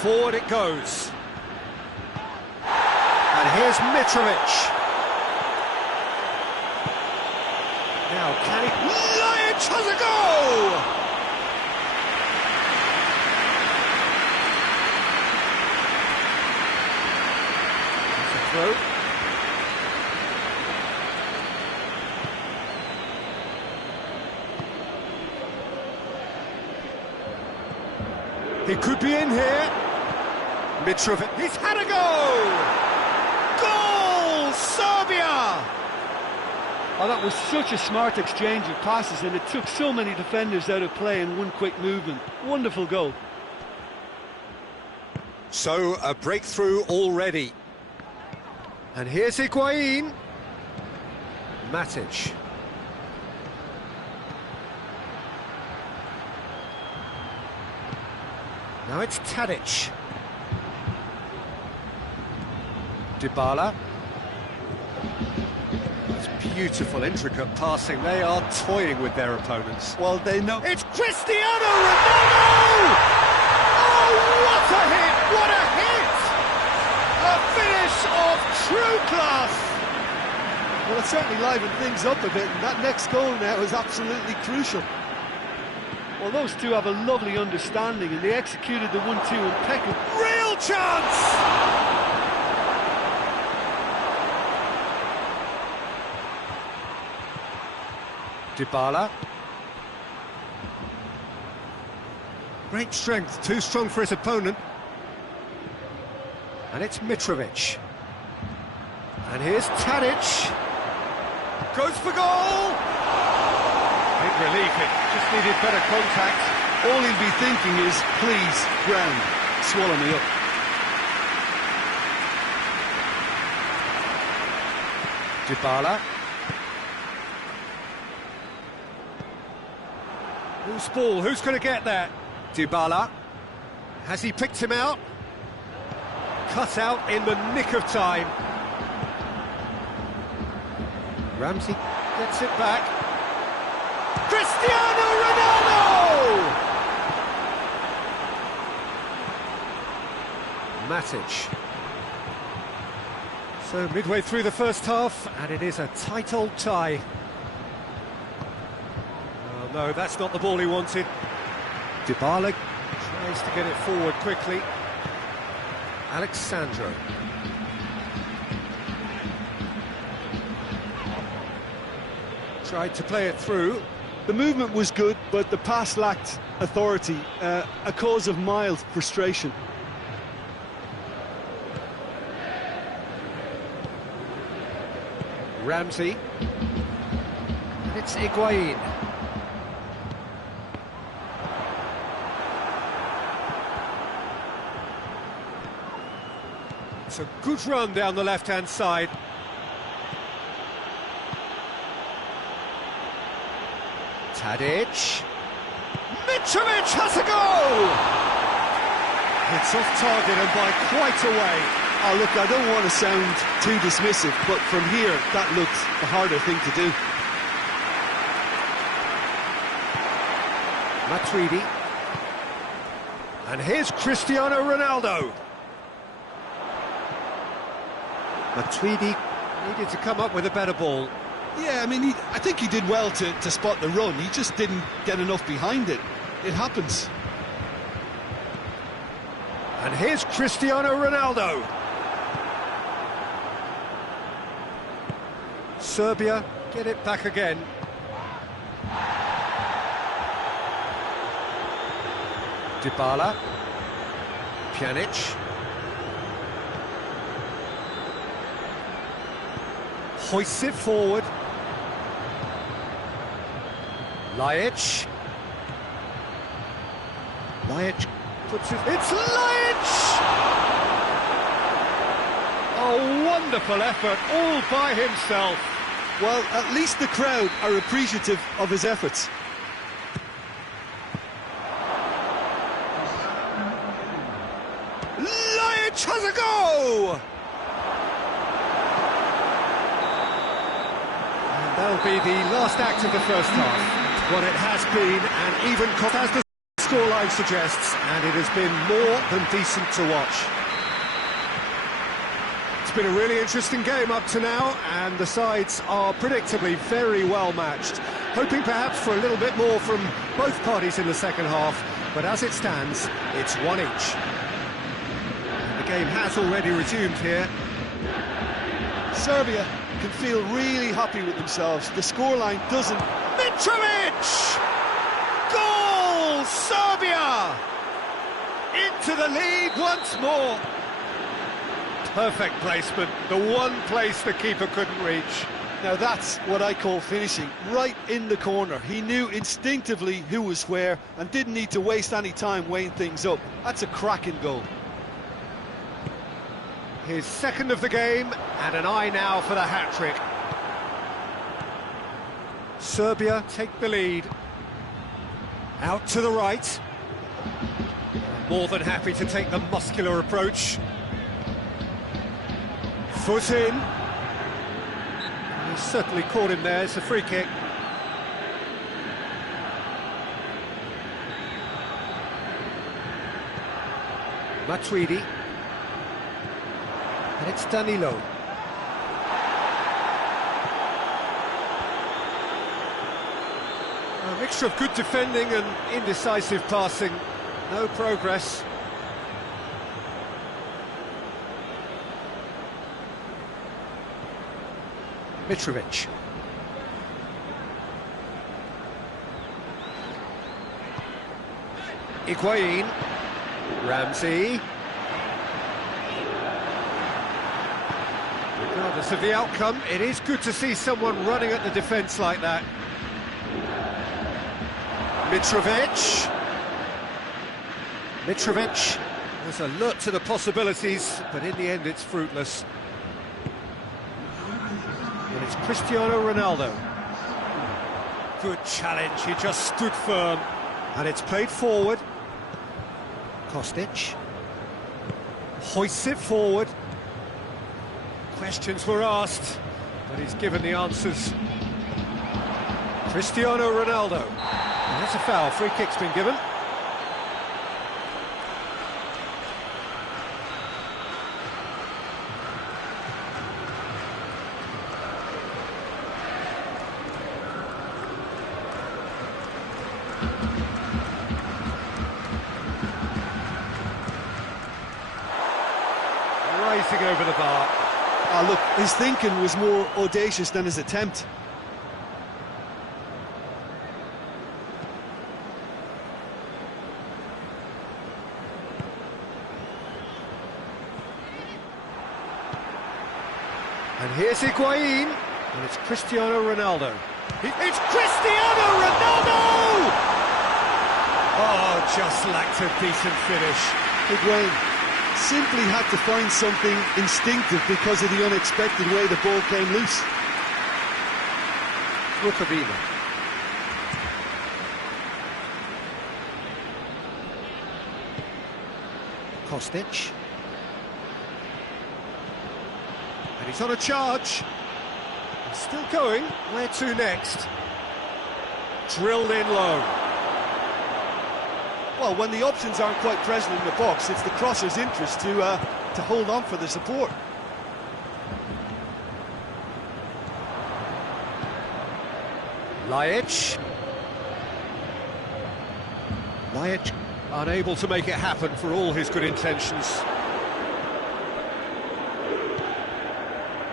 Forward it goes. And here's Mitrovic. Now can he... Lajic has a goal! That's a throw. He could be in here. Mitrovic, he's had a goal! Goal! Serbia! Oh, that was such a smart exchange of passes, and it took so many defenders out of play in one quick movement. Wonderful goal. So, a breakthrough already. And here's Higuain. Matic. Now it's Tadic. Dybala. It's beautiful, intricate passing. They are toying with their opponents. Well, they know... It's Cristiano Ronaldo! Oh, what a hit! What a hit! A finish of true class! Well, it certainly livened things up a bit, and that next goal now is absolutely crucial. Well, those two have a lovely understanding, and they executed the 1-2 impeccably. Real chance! Dybala. Great strength, too strong for his opponent. And it's Mitrovic. And here's Tadic. Goes for goal! Big relief, it just needed better contact. All he'll be thinking is, please, ground, swallow me up. Dybala. Who's ball? Who's going to get there? Dybala. Has he picked him out? Cut out in the nick of time. Ramsey gets it back. Cristiano Ronaldo! Matic. So midway through the first half, and it is a tight old tie. Oh no, that's not the ball he wanted. Dybala tries to get it forward quickly. Alexandro. Tried to play it through. The movement was good, but the pass lacked authority, a cause of mild frustration. Ramsey. And it's Higuain. It's a good run down the left-hand side. Tadic. Mitrovic has a goal! It's off target and by quite a way. Oh, look, I don't want to sound too dismissive, but from here, that looks the harder thing to do. Matuidi. And here's Cristiano Ronaldo. Matuidi needed to come up with a better ball. Yeah, I mean, I think he did well to spot the run. He just didn't get enough behind it. It happens. And here's Cristiano Ronaldo. Serbia get it back again. Dybala. Pjanic. Hoists it forward. Lajic. Lajic puts it... It's Lajic! A wonderful effort, all by himself. Well, at least the crowd are appreciative of his efforts. Lajic has a go! That'll be the last act of the first half. What it has been, and even as the scoreline suggests, and it has been more than decent to watch. It's been a really interesting game up to now, and the sides are predictably very well matched. Hoping perhaps for a little bit more from both parties in the second half, but as it stands, it's one each. And the game has already resumed here. Serbia can feel really happy with themselves. The scoreline doesn't... Mitrovic! Goal! Serbia! Into the lead once more. Perfect placement, the one place the keeper couldn't reach. Now that's what I call finishing, right in the corner. He knew instinctively who was where and didn't need to waste any time weighing things up. That's a cracking goal. His second of the game, and an eye now for the hat-trick. Serbia take the lead. Out to the right. More than happy to take the muscular approach. Foot in. He certainly caught him there. It's a free kick. Matuidi. And it's Danilo. A mixture of good defending and indecisive passing. No progress. Mitrovic. Higuain. Ramsey. Regardless of the outcome, it is good to see someone running at the defence like that. Mitrovic. Mitrovic was alert to the possibilities, but in the end it's fruitless. And it's Cristiano Ronaldo. Good challenge, he just stood firm. And it's played forward. Kostic. Hoists it forward. Questions were asked, but he's given the answers. Cristiano Ronaldo. And that's a foul, free kick's been given. Rising over the bar. Ah, look, his thinking was more audacious than his attempt. And here's Higuain, and it's Cristiano Ronaldo. It's Cristiano Ronaldo! Oh, just lacked a decent finish. Higuain simply had to find something instinctive because of the unexpected way the ball came loose. Rukavina. Kostic. And he's on a charge. He's still going. Where to next? Drilled in low. Well, when the options aren't quite present in the box, it's the crosser's interest to hold on for the support. Lajic. Lajic unable to make it happen for all his good intentions.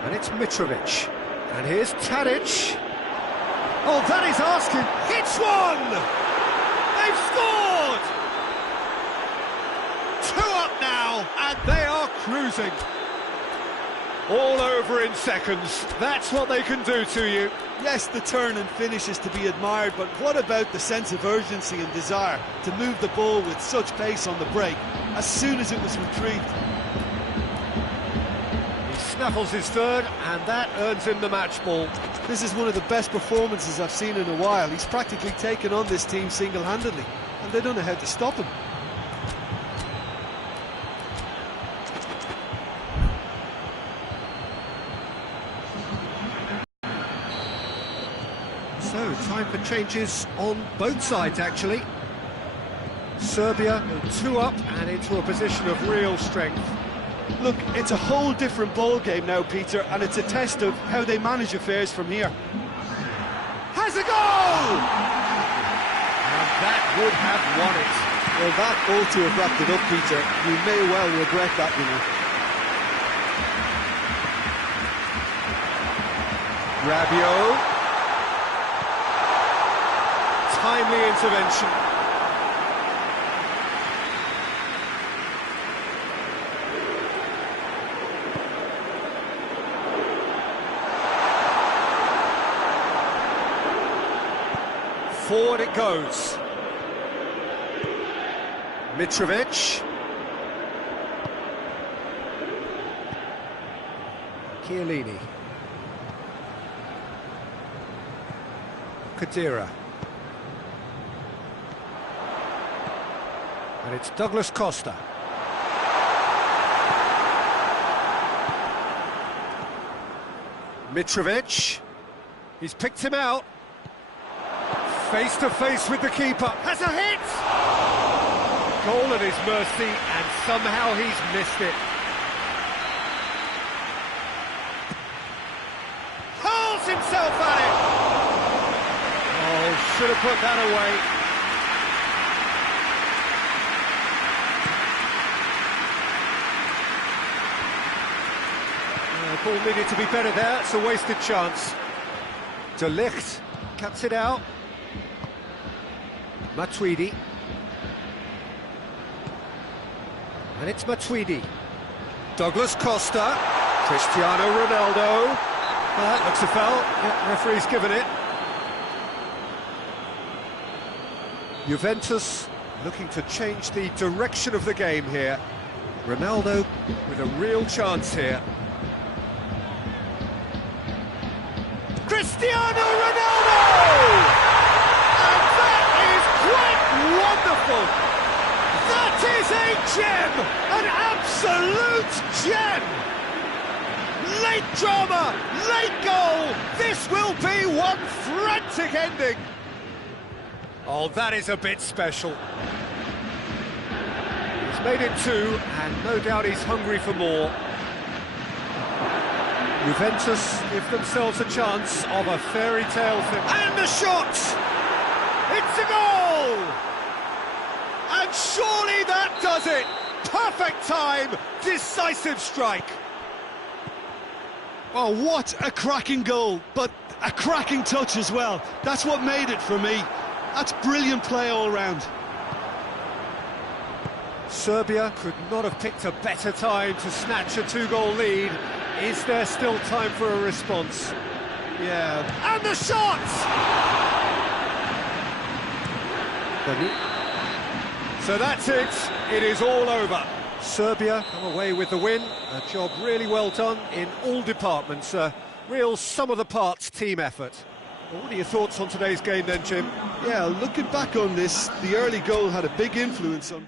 And it's Mitrovic. And here's Tadic. Oh, that is asking. Hits one! They've scored! 2 up now, and they are cruising. All over in seconds. That's what they can do to you. Yes, the turn and finish is to be admired, but what about the sense of urgency and desire to move the ball with such pace on the break as soon as it was retrieved? He snaffles his third, and that earns him the match ball. This is one of the best performances I've seen in a while. He's practically taken on this team single-handedly, and they don't know how to stop him. So, time for changes on both sides, actually. Serbia go 2 up and into a position of real strength. Look, it's a whole different ball game now, Peter, and it's a test of how they manage affairs from here. Has a goal! And that would have won it. Well, that ought to have wrapped it up, Peter. You may well regret that, you know. Rabiot. Timely intervention. Forward it goes. Mitrovic. Chiellini. Kadira. And it's Douglas Costa. Mitrovic. He's picked him out. Face to face with the keeper. Has a hit! Goal at his mercy, and somehow he's missed it. Hurls himself at it! Oh, should have put that away. The ball needed to be better there. It's a wasted chance. De Ligt cuts it out. Matuidi. And it's Matuidi. Douglas Costa. Cristiano Ronaldo. Well, that looks a foul. Yeah, referee's given it. Juventus looking to change the direction of the game here. Ronaldo with a real chance here. Cristiano Ronaldo! Wonderful! That is a gem! An absolute gem! Late drama, late goal! This will be one frantic ending! Oh, that is a bit special. He's made it 2, and no doubt he's hungry for more. Juventus give themselves a chance of a fairy tale thing. And the shot! It's a goal! And surely that does it! Perfect time, decisive strike. Oh, what a cracking goal, but a cracking touch as well. That's what made it for me. That's brilliant play all round. Serbia could not have picked a better time to snatch a 2-goal lead. Is there still time for a response? Yeah. And the shot! So that's it. It is all over. Serbia come away with the win. A job really well done in all departments. A real sum-of-the-parts team effort. Well, what are your thoughts on today's game then, Jim? Yeah, looking back on this, the early goal had a big influence on...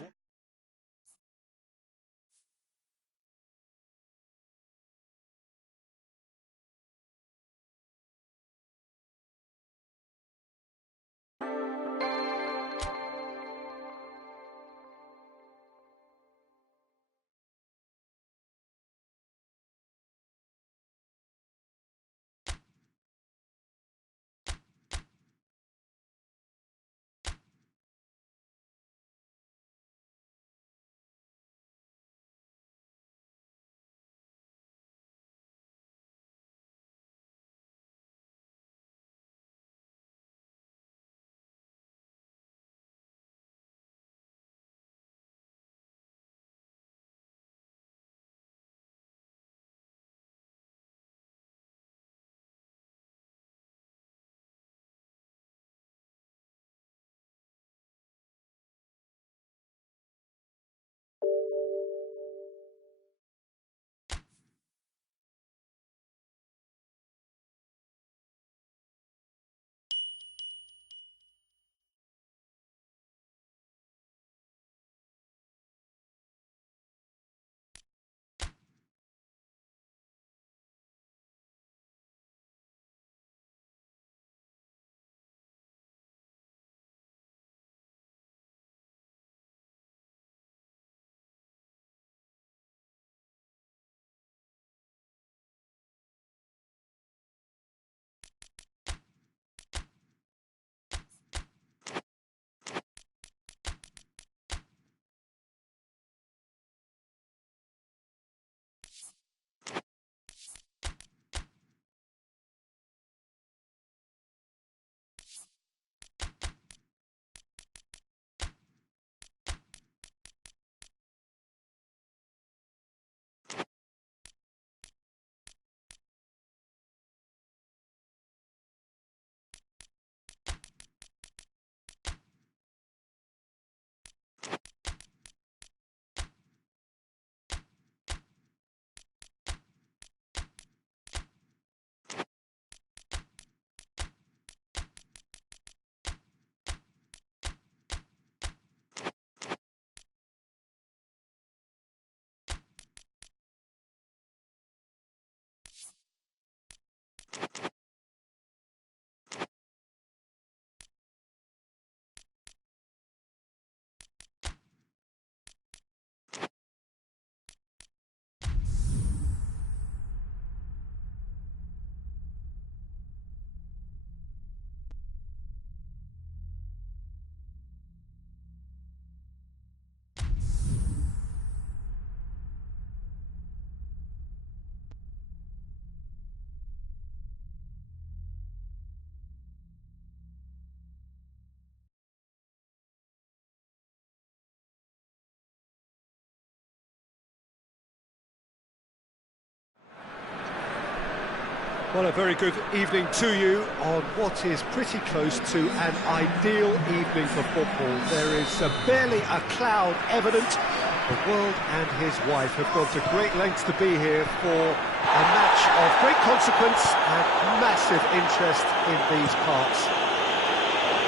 Well, a very good evening to you on what is pretty close to an ideal evening for football. There is barely a cloud evident. The world and his wife have gone to great lengths to be here for a match of great consequence and massive interest in these parts.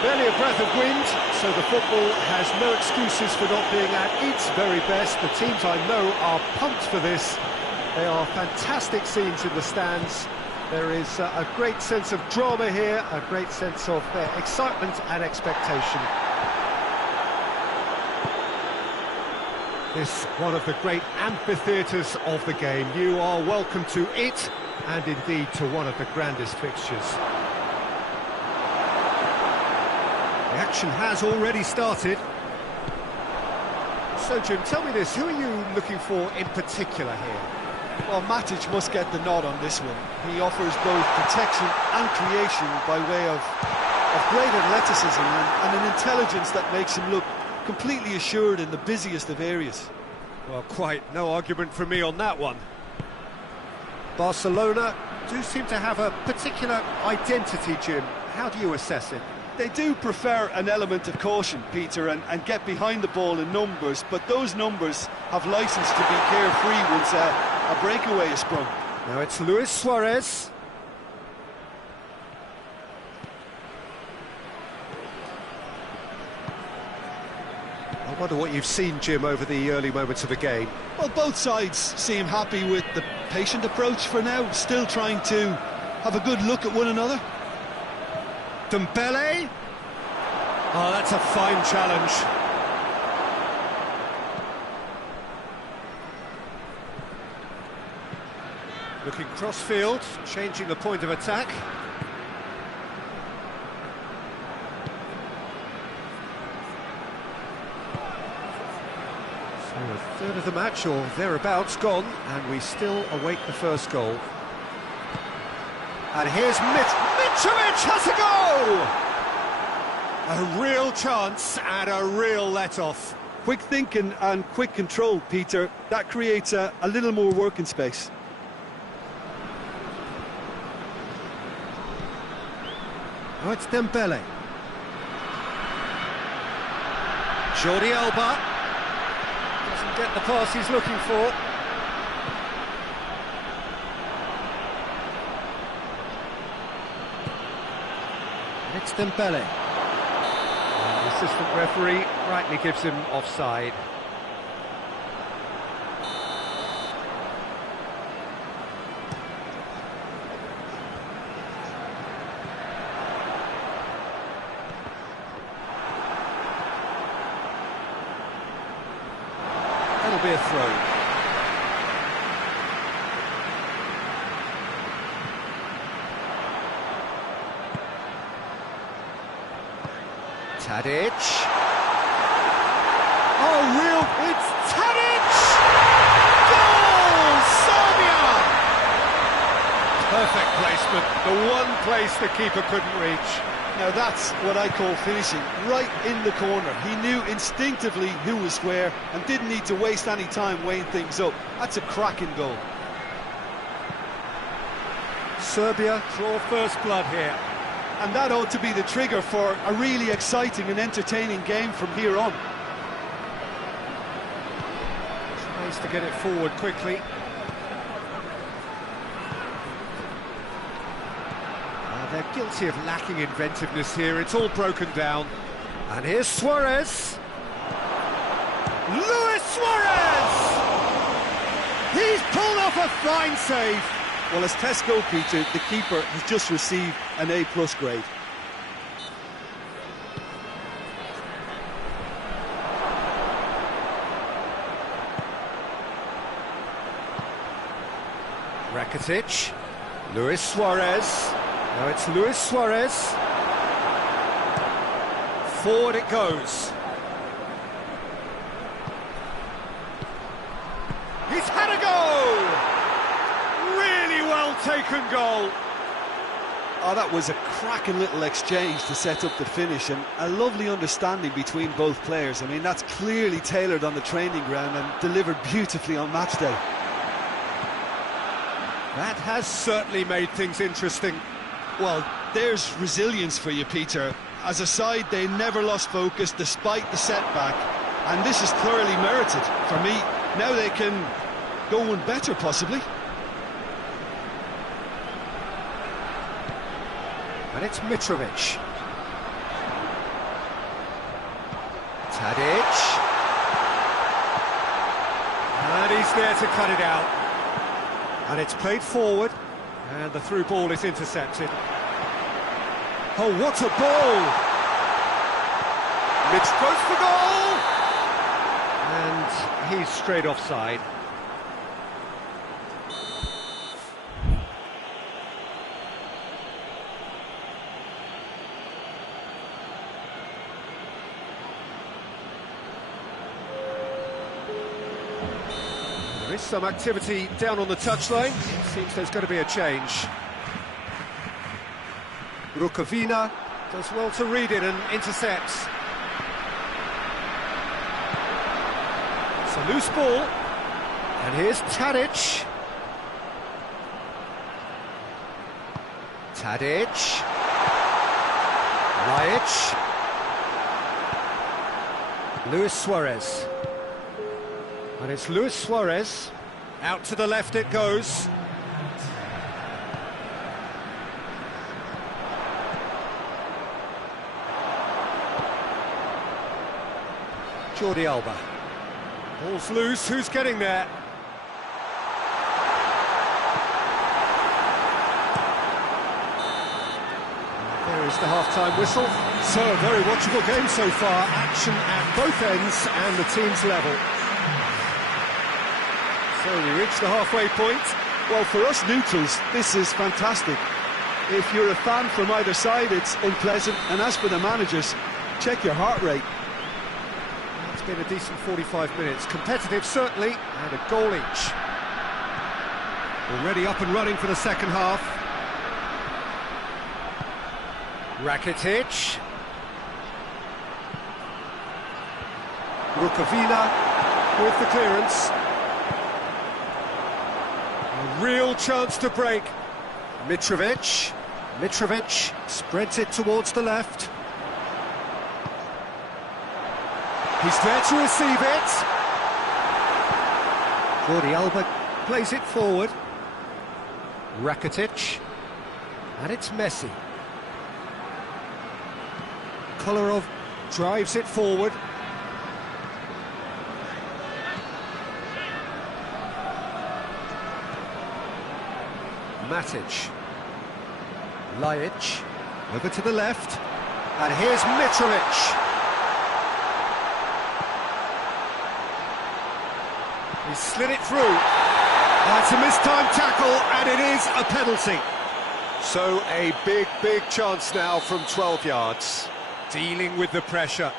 Barely a breath of wind, so the football has no excuses for not being at its very best. The teams I know are pumped for this. They are fantastic scenes in the stands. There is a great sense of drama here, a great sense of excitement and expectation. This one of the great amphitheatres of the game. You are welcome to it, and indeed to one of the grandest fixtures. The action has already started. So, Jim, tell me this, who are you looking for in particular here? Well, Matic must get the nod on this one. He offers both protection and creation by way of great athleticism and an intelligence that makes him look completely assured in the busiest of areas. Well, quite no argument from me on that one. Barcelona do seem to have a particular identity, Jim. How do you assess it? They do prefer an element of caution, Peter, and get behind the ball in numbers, but those numbers have licence to be carefree once a breakaway is sprung. Now it's Luis Suarez. I wonder what you've seen, Jim, over the early moments of the game. Well, both sides seem happy with the patient approach for now, still trying to have a good look at one another. Dembele. Oh, that's a fine challenge. Looking cross-field, changing the point of attack. So a third of the match, or thereabouts, gone, and we still await the first goal. And here's Mitrovic has a goal! A real chance and a real let-off. Quick thinking and quick control, Peter. That creates a little more working space. Oh, it's Dembele. Jordi Alba doesn't get the pass he's looking for. And it's Dembele. And the assistant referee rightly gives him offside. That'll be a throw. Tadic. Oh, it's Tadic! Goal! Serbia! Perfect placement, the one place the keeper couldn't reach. Now that's what I call finishing, right in the corner. He knew instinctively who was where and didn't need to waste any time weighing things up. That's a cracking goal. Serbia draw first blood here. And that ought to be the trigger for a really exciting and entertaining game from here on. Tries to get it forward quickly. They're guilty of lacking inventiveness here. It's all broken down. And here's Suarez. Luis Suarez! He's pulled off a fine save. Well, as tests go, Peter, the keeper has just received an A+ grade. Rakitic, Luis Suarez. Now it's Luis Suarez. Forward it goes. He's had a go! Really well taken goal. Oh, that was a cracking little exchange to set up the finish, and a lovely understanding between both players. I mean, that's clearly tailored on the training ground and delivered beautifully on match day. That has certainly made things interesting. Well, there's resilience for you, Peter. As a side, they never lost focus despite the setback, and this is thoroughly merited for me. Now they can go one better, possibly. And it's Mitrovic. Tadic. And he's there to cut it out. And it's played forward, and the through ball is intercepted. Oh, what a ball! Mitch goes for goal! And he's straight offside. There is some activity down on the touchline. Seems there's going to be a change. Rukavina does well to read it and intercepts. It's a loose ball. And here's Tadic. Tadic. Lajic. Luis Suarez. And it's Luis Suarez. Out to the left it goes. Jordi Alba. Ball's loose, who's getting there? There is the half-time whistle. So, a very watchable game so far. Action at both ends and the team's level. So we reach the halfway point. Well, for us neutrals, this is fantastic. If you're a fan from either side, it's unpleasant. And as for the managers, check your heart rate. It's been a decent 45 minutes. Competitive, certainly, and a goal each. Already up and running for the second half. Rakitic. Rukavina with the clearance. A real chance to break. Mitrovic. Mitrovic spreads it towards the left. He's there to receive it. Jordi Alba plays it forward. Rakitic. And it's Messi. Kolarov drives it forward. Matic. Lajic. Over to the left. And here's Mitrovic. He slid it through. It's a mistimed tackle, and it is a penalty. So a big chance now from 12 yards. Dealing with the pressure.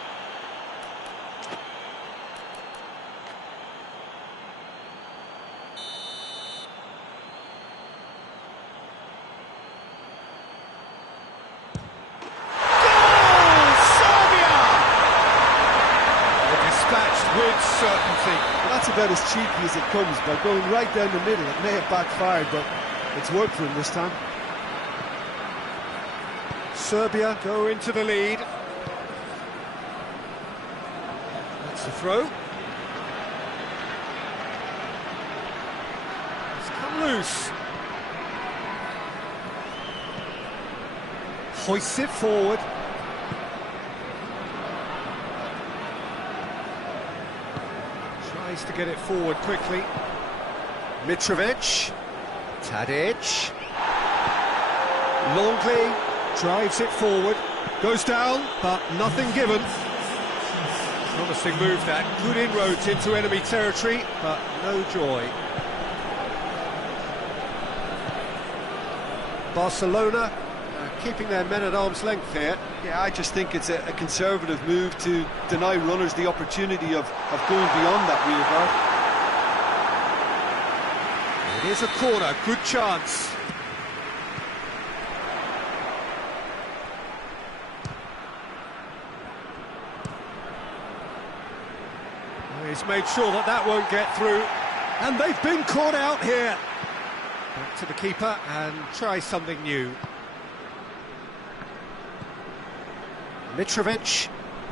With certainty. Well, that's about as cheeky as it comes, by going right down the middle. It may have backfired, but it's worked for him this time. Serbia go into the lead. That's the throw. It's come loose. Hoists it forward. Tries to get it forward quickly. Mitrovic. Tadic. Longley drives it forward. Goes down, but nothing given. Promising move that. Good inroads into enemy territory, but no joy. Barcelona keeping their men at arm's length here. Yeah, I just think it's a conservative move to deny runners the opportunity of going beyond that rear guard. It is a corner, good chance. He's made sure that that won't get through. And they've been caught out here. Back to the keeper and try something new. Mitrovic,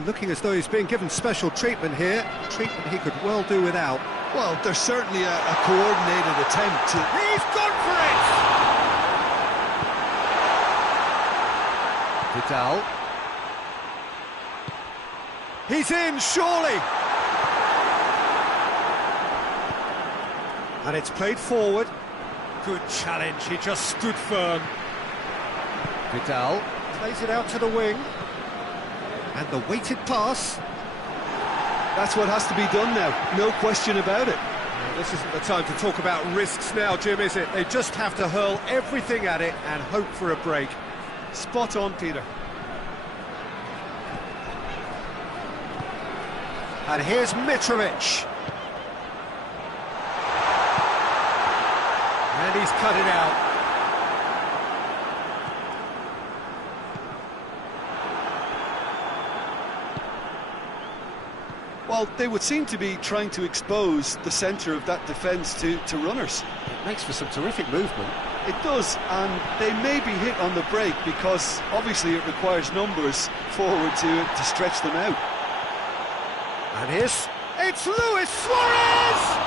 looking as though he's being given special treatment here. Treatment he could well do without. Well, there's certainly a coordinated attempt to... He's gone for it! Vidal. He's in, surely! And it's played forward. Good challenge, he just stood firm. Vidal plays it out to the wing. And the weighted pass. That's what has to be done now, no question about it. This isn't the time to talk about risks now, Jim, is it? They just have to hurl everything at it and hope for a break. Spot on, Peter. And here's Mitrovic. And he's cut it out. Well, they would seem to be trying to expose the centre of that defence to runners. It makes for some terrific movement. It does, and they may be hit on the break because obviously it requires numbers forward to stretch them out. And it's Luis Suarez!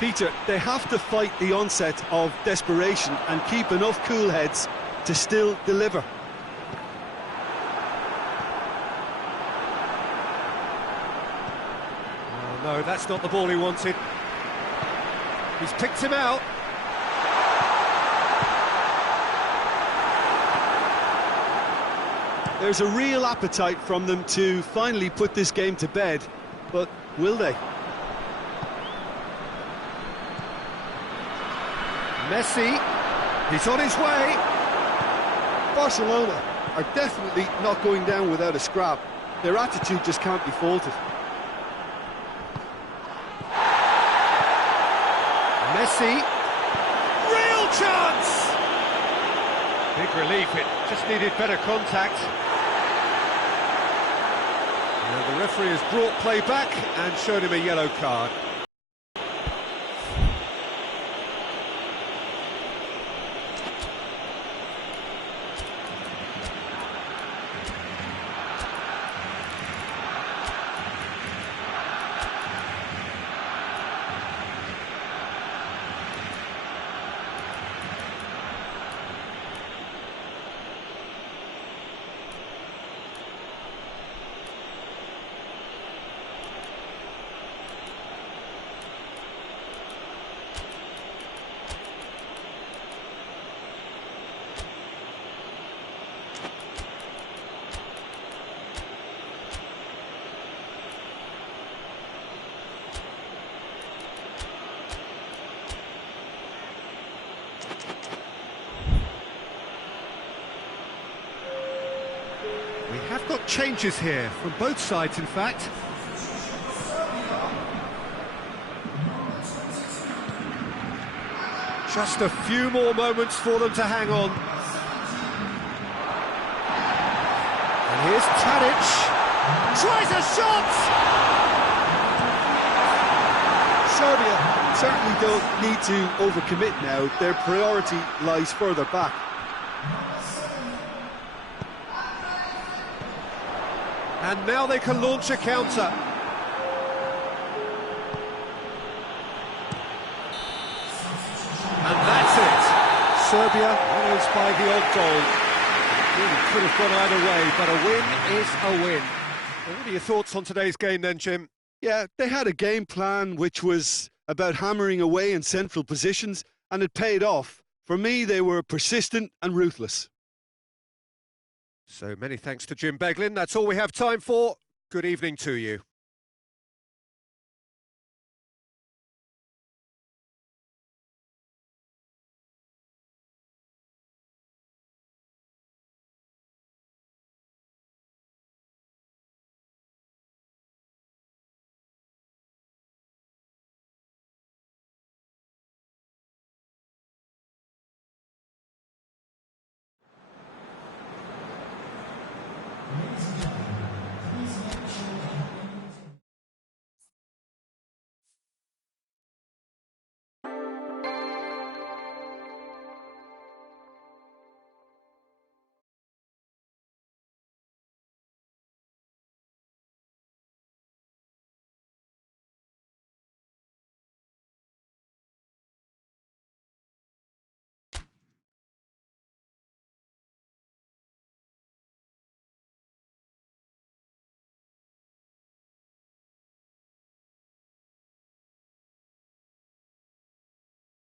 Peter, they have to fight the onset of desperation and keep enough cool heads to still deliver. No, that's not the ball he wanted. He's picked him out. There's a real appetite from them to finally put this game to bed, but will they? Messi, he's on his way. Barcelona are definitely not going down without a scrap. Their attitude just can't be faulted. Messi, real chance! Big relief, it just needed better contact. And the referee has brought play back and showed him a yellow card. We have got changes here, from both sides in fact. Just a few more moments for them to hang on. And here's Tadic. Tries a shot! Serbia certainly don't need to overcommit now. Their priority lies further back. And now they can launch a counter. And that's it. Serbia winners by the odd goal. Really could have gone either way, but a win is a win. What are your thoughts on today's game then, Jim? Yeah, they had a game plan which was about hammering away in central positions, and it paid off. For me, they were persistent and ruthless. So many thanks to Jim Beglin. That's all we have time for. Good evening to you.